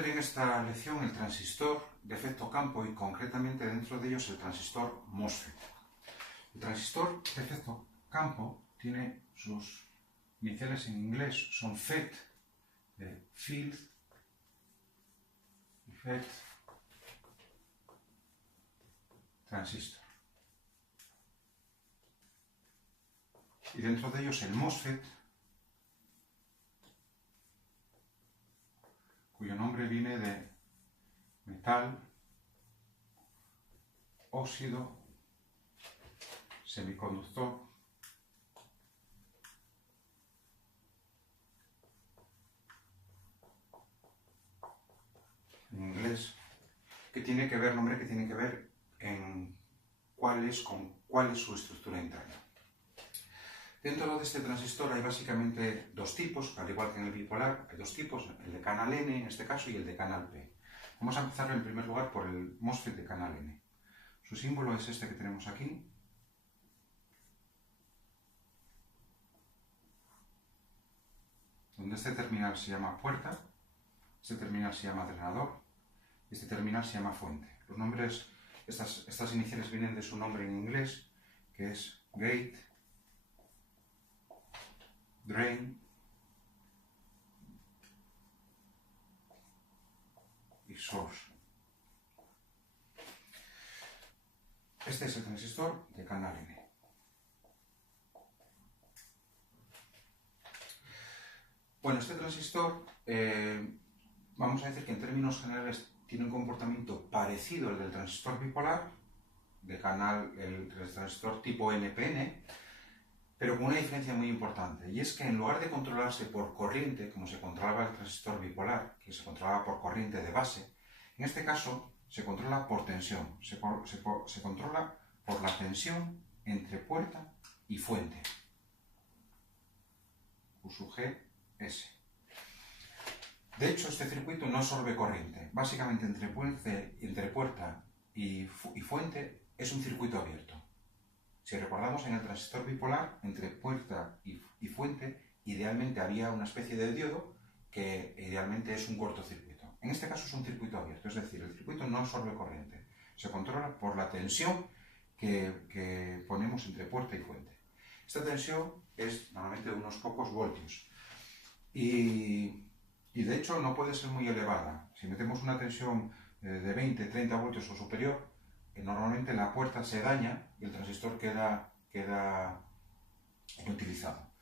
ver en esta lección el transistor de efecto campo y concretamente dentro de ellos el transistor MOSFET. El transistor de efecto campo tiene sus iniciales en inglés, son FET, de Field Effect Transistor. Y dentro de ellos el MOSFET, cuyo nombre viene de metal, óxido, semiconductor, en inglés, que tiene que ver, nombre que tiene que ver en cuál es su estructura interna. Dentro de este transistor hay básicamente dos tipos, al igual que en el bipolar, hay dos tipos, el de canal N en este caso y el de canal P. Vamos a empezar en primer lugar por el MOSFET de canal N. Su símbolo es este que tenemos aquí, donde este terminal se llama puerta, este terminal se llama drenador y este terminal se llama fuente. Los nombres, estas iniciales vienen de su nombre en inglés, que es gate, drain y source. Este es el transistor de canal N. Bueno, este transistor, vamos a decir que en términos generales tiene un comportamiento parecido al del transistor bipolar, el transistor tipo NPN, pero con una diferencia muy importante, y es que en lugar de controlarse por corriente, como se controlaba el transistor bipolar, que se controlaba por corriente de base, en este caso se controla por tensión, se controla por la tensión entre puerta y fuente, U sub G, S. De hecho, este circuito no absorbe corriente. Básicamente, entre puerta y fuente es un circuito abierto. Si recordamos, en el transistor bipolar, entre puerta y fuente, idealmente había una especie de diodo que idealmente es un cortocircuito. En este caso es un circuito abierto, es decir, el circuito no absorbe corriente. Se controla por la tensión que ponemos entre puerta y fuente. Esta tensión es normalmente de unos pocos voltios. Y de hecho no puede ser muy elevada. Si metemos una tensión de 20-30 voltios o superior, normalmente la puerta se daña y el transistor queda inutilizado.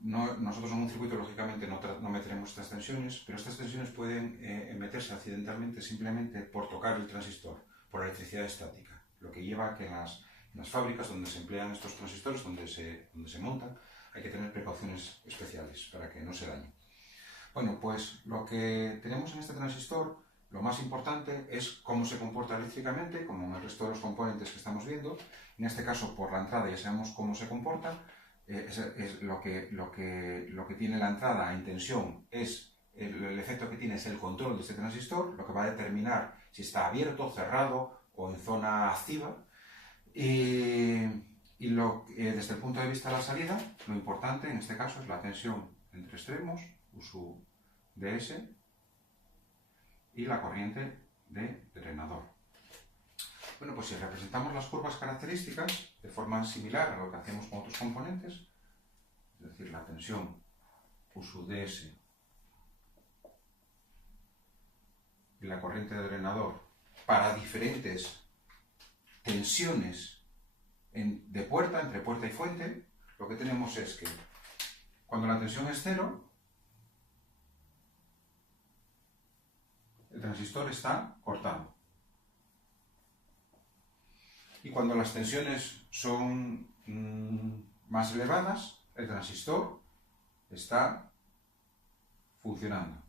Nosotros en un circuito lógicamente no meteremos estas tensiones, pero estas tensiones pueden meterse accidentalmente simplemente por tocar el transistor, por electricidad estática, lo que lleva a que en las fábricas donde se emplean estos transistores, donde se montan, hay que tener precauciones especiales para que no se dañen. Bueno, pues lo que tenemos en este transistor, lo más importante es cómo se comporta eléctricamente, como en el resto de los componentes que estamos viendo. En este caso, por la entrada ya sabemos cómo se comporta. Es lo que tiene la entrada en tensión, el efecto que tiene es el control de este transistor, lo que va a determinar si está abierto, cerrado o en zona activa. Y desde el punto de vista de la salida, lo importante en este caso es la tensión entre extremos, U sub ds, y la corriente de drenador. Bueno, pues si representamos las curvas características de forma similar a lo que hacemos con otros componentes, es decir, la tensión U sub ds y la corriente de drenador para diferentes tensiones de puerta, entre puerta y fuente, lo que tenemos es que cuando la tensión es cero, el transistor está cortado. Y cuando las tensiones son más elevadas, el transistor está funcionando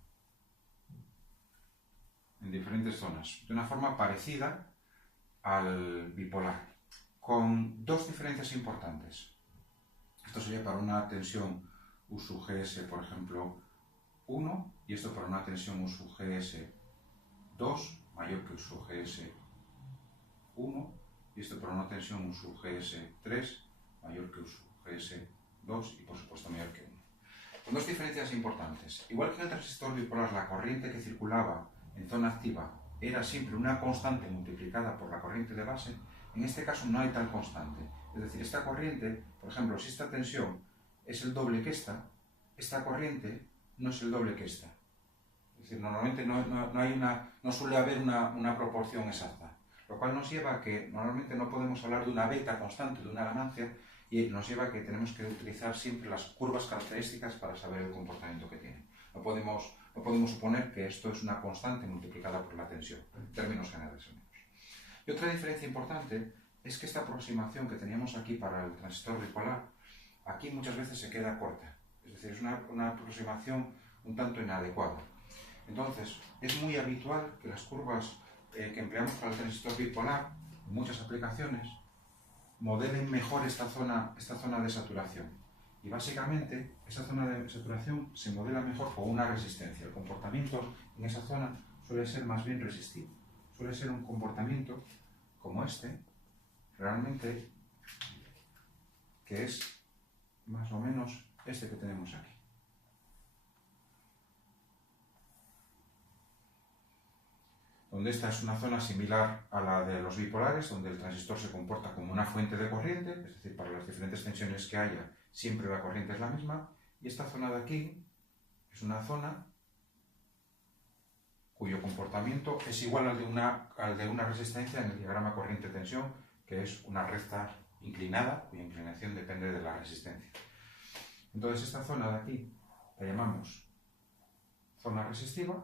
en diferentes zonas, de una forma parecida al bipolar, con dos diferencias importantes. Esto sería para una tensión U sub gs, por ejemplo, 1, y esto para una tensión U sub gs 2 mayor que U sub gs 1, y esto para una tensión U sub gs 3 mayor que U sub gs 2 y por supuesto mayor que 1. con dos diferencias importantes. Igual que en el transistor bipolar la corriente que circulaba en zona activa era siempre una constante multiplicada por la corriente de base, en este caso no hay tal constante. Es decir, esta corriente, por ejemplo, si esta tensión es el doble que esta corriente no es el doble que esta. Es decir, normalmente no suele haber una proporción exacta, lo cual nos lleva a que normalmente no podemos hablar de una beta constante, de una ganancia, y nos lleva a que tenemos que utilizar siempre las curvas características para saber el comportamiento que tiene. No podemos suponer que esto es una constante multiplicada por la tensión, en términos generales. Y otra diferencia importante es que esta aproximación que teníamos aquí para el transistor bipolar, aquí muchas veces se queda corta. Es decir, es una aproximación un tanto inadecuada. Entonces, es muy habitual que las curvas que empleamos para el transistor bipolar, en muchas aplicaciones, modelen mejor esta zona de saturación. Y básicamente, esa zona de saturación se modela mejor con una resistencia. El comportamiento en esa zona suele ser más bien resistivo. Suele ser un comportamiento como este, realmente, que es más o menos este que tenemos aquí. Donde esta es una zona similar a la de los bipolares, donde el transistor se comporta como una fuente de corriente, es decir, para las diferentes tensiones que haya, siempre la corriente es la misma, y esta zona de aquí es una zona cuyo comportamiento es igual al de una resistencia en el diagrama corriente-tensión, que es una recta inclinada, cuya inclinación depende de la resistencia. Entonces esta zona de aquí la llamamos zona resistiva.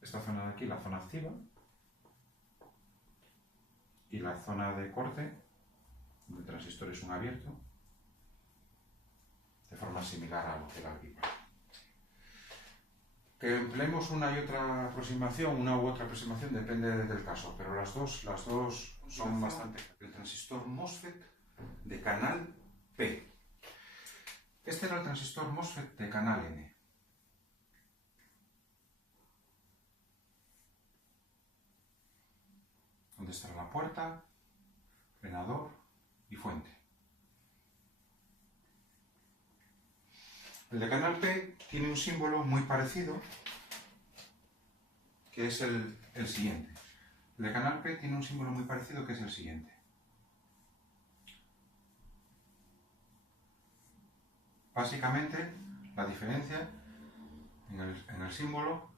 Esta zona de aquí, la zona activa, y la zona de corte, donde el transistor es un abierto, de forma similar a lo que era el bipolar. Que empleemos una y otra aproximación, una u otra aproximación, depende del caso, pero las dos son bastante. El transistor MOSFET de canal P. Este era el transistor MOSFET de canal N. Donde estará la puerta, frenador y fuente. El de canal P tiene un símbolo muy parecido, que es el siguiente. El de canal P tiene un símbolo muy parecido, que es el siguiente. Básicamente, la diferencia en el símbolo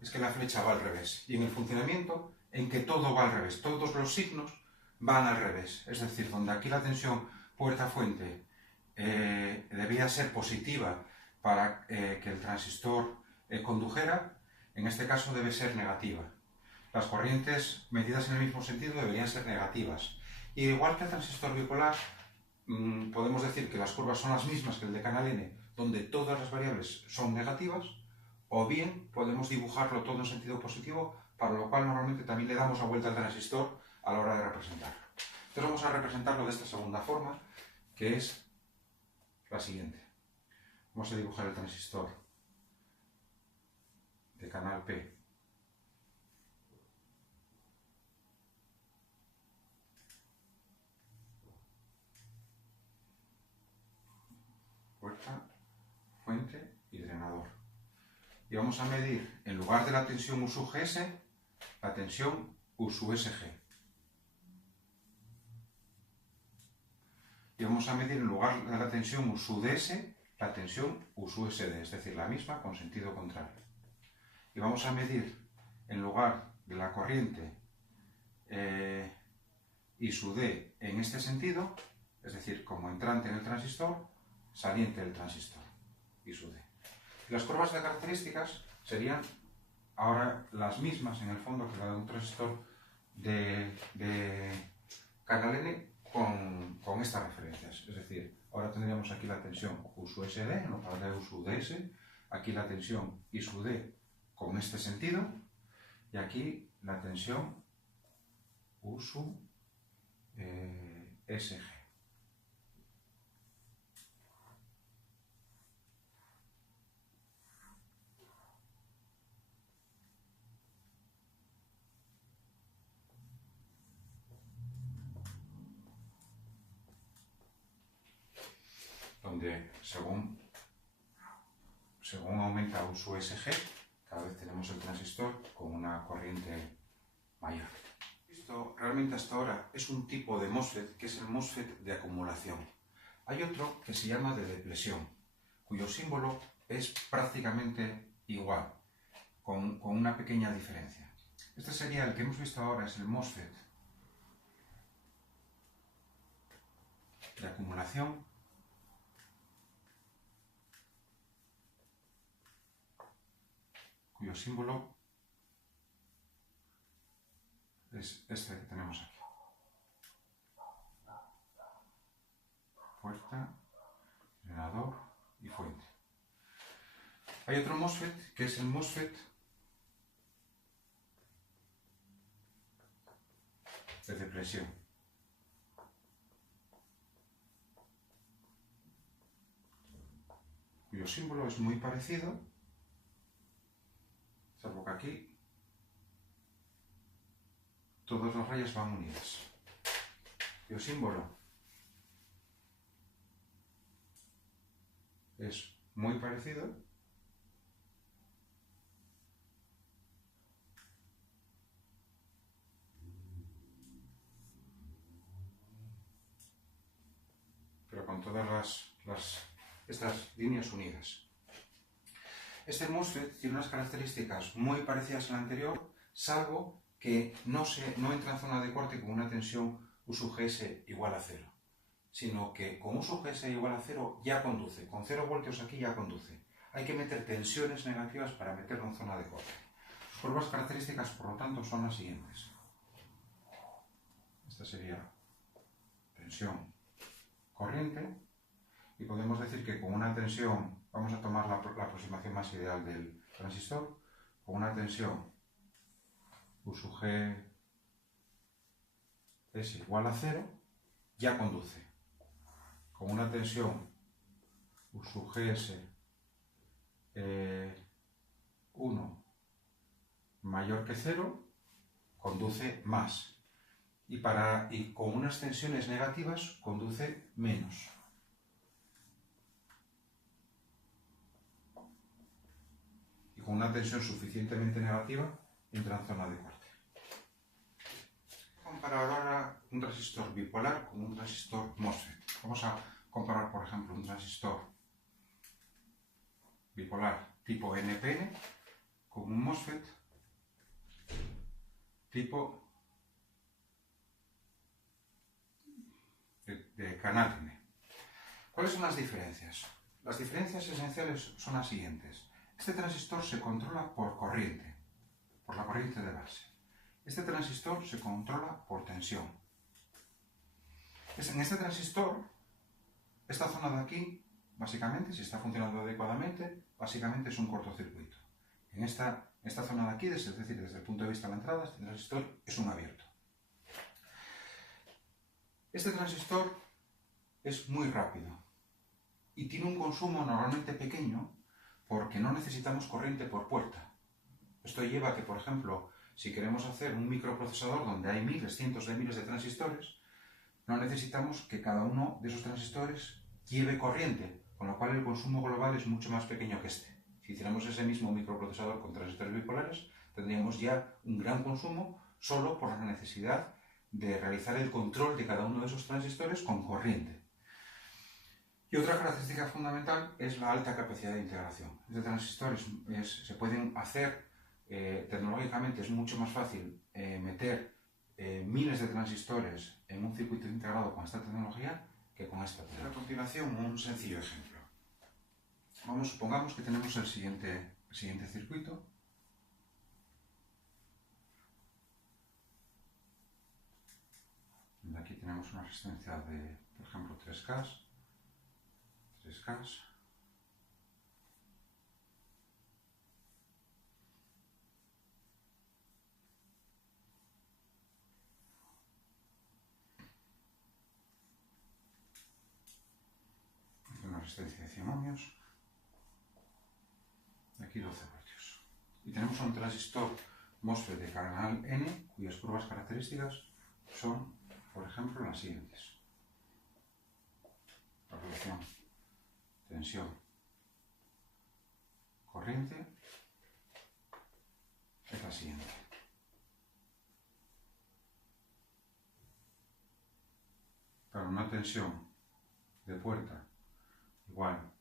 es que la flecha va al revés, y en el funcionamiento en que todo va al revés, todos los signos van al revés. Es decir, donde aquí la tensión puerta-fuente debía ser positiva para que el transistor condujera, en este caso debe ser negativa. Las corrientes medidas en el mismo sentido deberían ser negativas. Y igual que el transistor bipolar, podemos decir que las curvas son las mismas que el de canal N, donde todas las variables son negativas, o bien podemos dibujarlo todo en sentido positivo, para lo cual normalmente también le damos la vuelta al transistor a la hora de representarlo. Entonces vamos a representarlo de esta segunda forma, que es la siguiente. Vamos a dibujar el transistor de canal P puerta, fuente y drenador. Y vamos a medir, en lugar de la tensión U sub GS, la tensión U sub SG. Y vamos a medir, en lugar de la tensión U sub DS, la tensión U sub SD, es decir, la misma con sentido contrario. Y vamos a medir, en lugar de la corriente I sub D en este sentido, es decir, como entrante en el transistor, saliente del transistor, I sub D. Las curvas de características serían ahora las mismas en el fondo que la de un transistor de canal N con estas referencias. Es decir, ahora tendríamos aquí la tensión U sub SD en lugar de U sub DS, aquí la tensión I sub D con este sentido, y aquí la tensión U sub SG. donde según aumenta su SG, cada vez tenemos el transistor con una corriente mayor. Esto realmente hasta ahora es un tipo de MOSFET que es el MOSFET de acumulación. Hay otro que se llama de depresión, cuyo símbolo es prácticamente igual, con una pequeña diferencia. Este sería el que hemos visto ahora, es el MOSFET de acumulación, cuyo símbolo es este que tenemos aquí. Puerta, generador y fuente. Hay otro MOSFET que es el MOSFET de depresión. Cuyo símbolo es muy parecido, salvo que aquí todas las rayas van unidas. Cuyo símbolo es muy parecido, pero con todas estas líneas unidas. Este MOSFET tiene unas características muy parecidas a la anterior, salvo que no entra en zona de corte con una tensión U sub GS igual a 0, sino que con U sub GS igual a 0 ya conduce, con 0 voltios aquí ya conduce. Hay que meter tensiones negativas para meterlo en zona de corte. Sus pruebas características, por lo tanto, son las siguientes. Esta sería tensión corriente, y podemos decir que con una tensión, vamos a tomar la aproximación más ideal del transistor, con una tensión U sub G es igual a 0, ya conduce. Con una tensión U sub GS 1 mayor que 0, conduce más. Y con unas tensiones negativas conduce menos. Y con una tensión suficientemente negativa entra en zona de corte. Vamos a comparar ahora un transistor bipolar con un transistor MOSFET. Vamos a comparar, por ejemplo, un transistor bipolar tipo NPN con un MOSFET tipo de canal N. ¿Cuáles son las diferencias? Las diferencias esenciales son las siguientes. Este transistor se controla por corriente, por la corriente de base. Este transistor se controla por tensión. En este transistor, esta zona de aquí, básicamente, si está funcionando adecuadamente, básicamente es un cortocircuito. En esta zona de aquí, es decir, desde el punto de vista de la entrada, este transistor es un abierto. Este transistor es muy rápido y tiene un consumo normalmente pequeño porque no necesitamos corriente por puerta. Esto lleva a que, por ejemplo, si queremos hacer un microprocesador donde hay miles, cientos de miles de transistores, no necesitamos que cada uno de esos transistores lleve corriente, con lo cual el consumo global es mucho más pequeño que este. Si hiciéramos ese mismo microprocesador con transistores bipolares, tendríamos ya un gran consumo solo por la necesidad de realizar el control de cada uno de esos transistores con corriente. Y otra característica fundamental es la alta capacidad de integración. Estos transistores se pueden hacer, tecnológicamente es mucho más fácil meter miles de transistores en un circuito integrado con esta tecnología que con esta. A continuación, un sencillo ejemplo. Supongamos que tenemos el siguiente circuito. Aquí tenemos una resistencia de, por ejemplo, 3K. Una resistencia de 100 ohmios. Y aquí 12 voltios. Y tenemos un transistor MOSFET de canal N, cuyas pruebas características son, por ejemplo, las siguientes. La relación tensión corriente es la siguiente. Para una tensión de puerta igual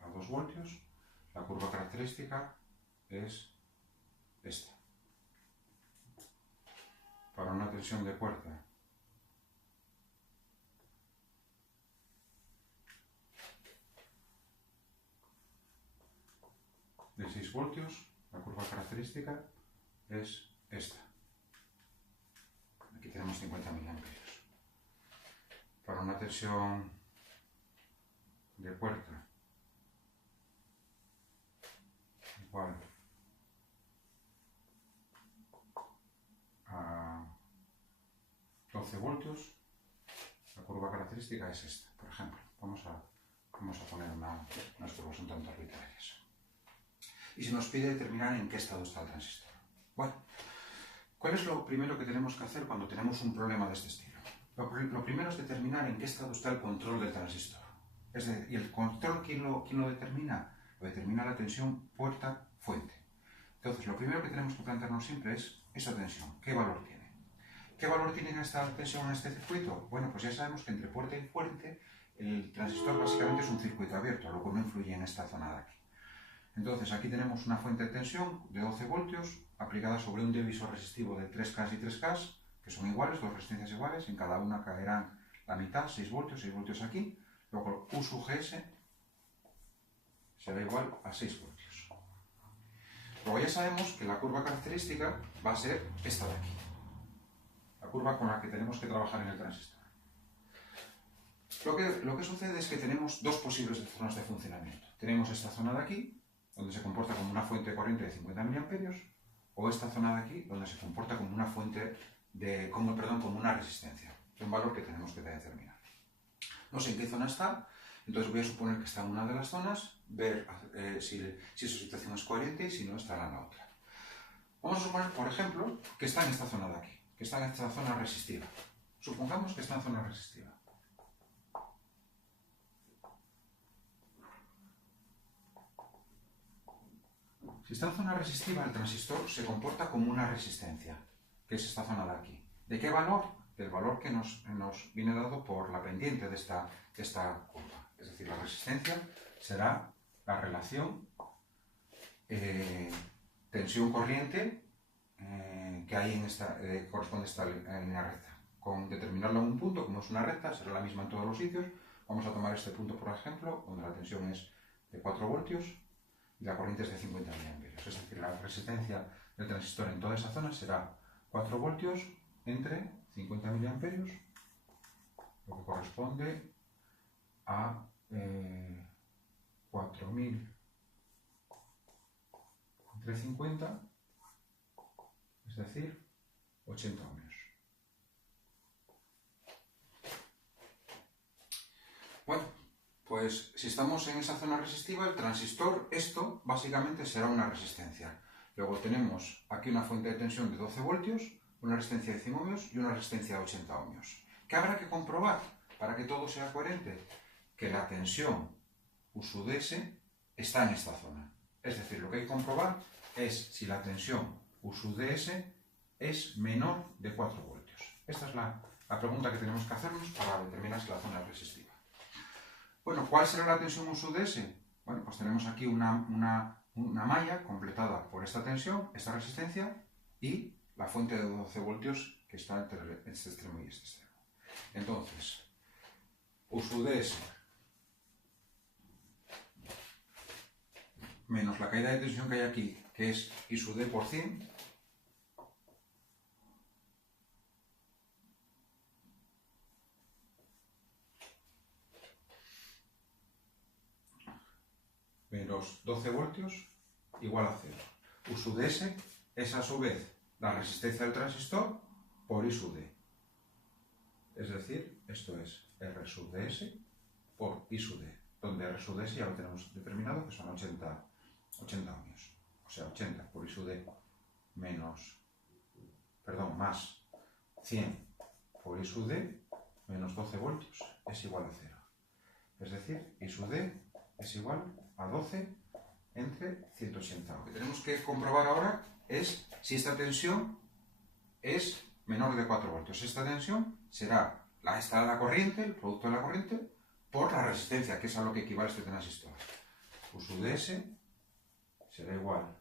a 2 voltios, la curva característica es esta. Para una tensión de puerta de 6 voltios, la curva característica es esta. Aquí tenemos 50 miliamperios. Para una tensión de puerta igual a 12 voltios, la curva característica es esta, por ejemplo. Vamos a poner unas curvas un tanto arbitrarias. Y se nos pide determinar en qué estado está el transistor. Bueno, ¿cuál es lo primero que tenemos que hacer cuando tenemos un problema de este estilo? Lo primero es determinar en qué estado está el control del transistor. ¿Y el control quién lo determina? Lo determina la tensión puerta-fuente. Entonces, lo primero que tenemos que plantearnos siempre es esa tensión. ¿Qué valor tiene? ¿Qué valor tiene esta tensión en este circuito? Bueno, pues ya sabemos que entre puerta y fuente el transistor básicamente es un circuito abierto, lo que no influye en esta zona de aquí. Entonces, aquí tenemos una fuente de tensión de 12 voltios aplicada sobre un divisor resistivo de 3K y 3K, que son iguales, dos resistencias iguales, en cada una caerán la mitad, 6 voltios aquí. Luego U sub GS será igual a 6 voltios. Luego ya sabemos que la curva característica va a ser esta de aquí, la curva con la que tenemos que trabajar en el transistor. Lo que sucede es que tenemos dos posibles zonas de funcionamiento. Tenemos esta zona de aquí, donde se comporta como una fuente de corriente de 50 mA, o esta zona de aquí, donde se comporta como una como una resistencia. Es un valor que tenemos que determinar. No sé en qué zona está, entonces voy a suponer que está en una de las zonas, ver si esa situación es coherente y si no, estará en la otra. Vamos a suponer, por ejemplo, que está en esta zona de aquí, que está en esta zona resistiva. Supongamos que está en zona resistiva. Si está en zona resistiva, el transistor se comporta como una resistencia, que es esta zona de aquí. ¿De qué valor? Del valor que nos viene dado por la pendiente de esta curva. Es decir, la resistencia será la relación tensión-corriente que hay en corresponde a esta línea recta. Con determinarlo en un punto, como es una recta, será la misma en todos los sitios. Vamos a tomar este punto, por ejemplo, donde la tensión es de 4 voltios y la corriente es de 50 mA. Es decir, la resistencia del transistor en toda esa zona será 4 voltios entre 50 mA, lo que corresponde a 4000 entre 50, es decir, 80 ohmios. Bueno, pues si estamos en esa zona resistiva, el transistor, esto básicamente será una resistencia. Luego tenemos aquí una fuente de tensión de 12 voltios, una resistencia de 100 ohmios y una resistencia de 80 ohmios. ¿Qué habrá que comprobar para que todo sea coherente? Que la tensión U sub ds está en esta zona. Es decir, lo que hay que comprobar es si la tensión U sub ds es menor de 4 voltios. Esta es la pregunta que tenemos que hacernos para determinar si la zona es resistiva. Bueno, ¿cuál será la tensión U sub ds? Bueno, pues tenemos aquí una malla completada por esta tensión, esta resistencia y la fuente de 12 voltios que está entre este extremo y este extremo. Entonces, U sub ds menos la caída de tensión que hay aquí, que es I sub d por 100, menos 12 voltios igual a 0. U sub ds es a su vez la resistencia del transistor por I sub d. Es decir, esto es R sub ds por I sub d, donde R sub ds ya lo tenemos determinado, que son 80 ohmios. O sea, 80 por I sub d más 100 por I sub d menos 12 voltios es igual a 0. Es decir, I sub d es igual a 12 entre 180. Lo que tenemos que comprobar ahora es si esta tensión es menor de 4 voltios. Esta tensión será esta de la corriente, el producto de la corriente, por la resistencia, que es a lo que equivale este transistor. U sub de S será igual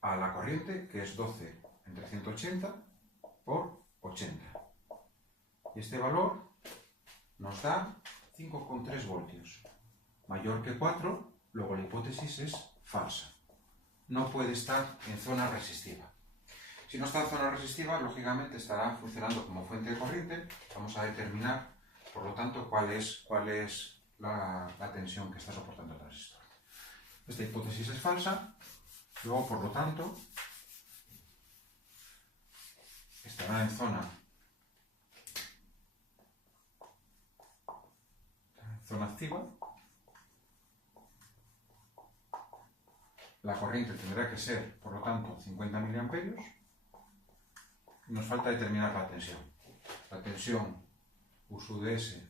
a la corriente, que es 12 entre 180 por 80. Y este valor nos da 5,3 voltios. Mayor que 4, luego la hipótesis es falsa. No puede estar en zona resistiva. Si no está en zona resistiva, lógicamente estará funcionando como fuente de corriente. Vamos a determinar, por lo tanto, cuál es la tensión que está soportando el transistor. Esta hipótesis es falsa. Luego, por lo tanto, estará en zona activa. La corriente tendrá que ser, por lo tanto, 50 miliamperios. Nos falta determinar la tensión. La tensión U sub de S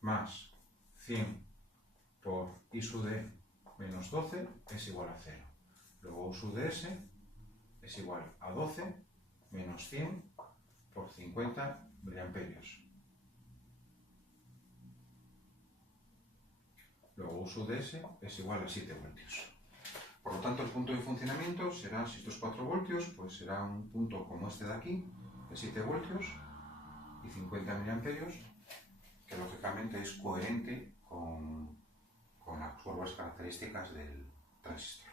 más 100 por I sub de menos 12 es igual a 0. Luego U sub de S es igual a 12 menos 100 por 50 miliamperios. Luego U sub de S es igual a 7 voltios. Por lo tanto, el punto de funcionamiento será, si estos 4 voltios, pues será un punto como este de aquí, de 7 voltios y 50 miliamperios, que lógicamente es coherente con las curvas características del transistor.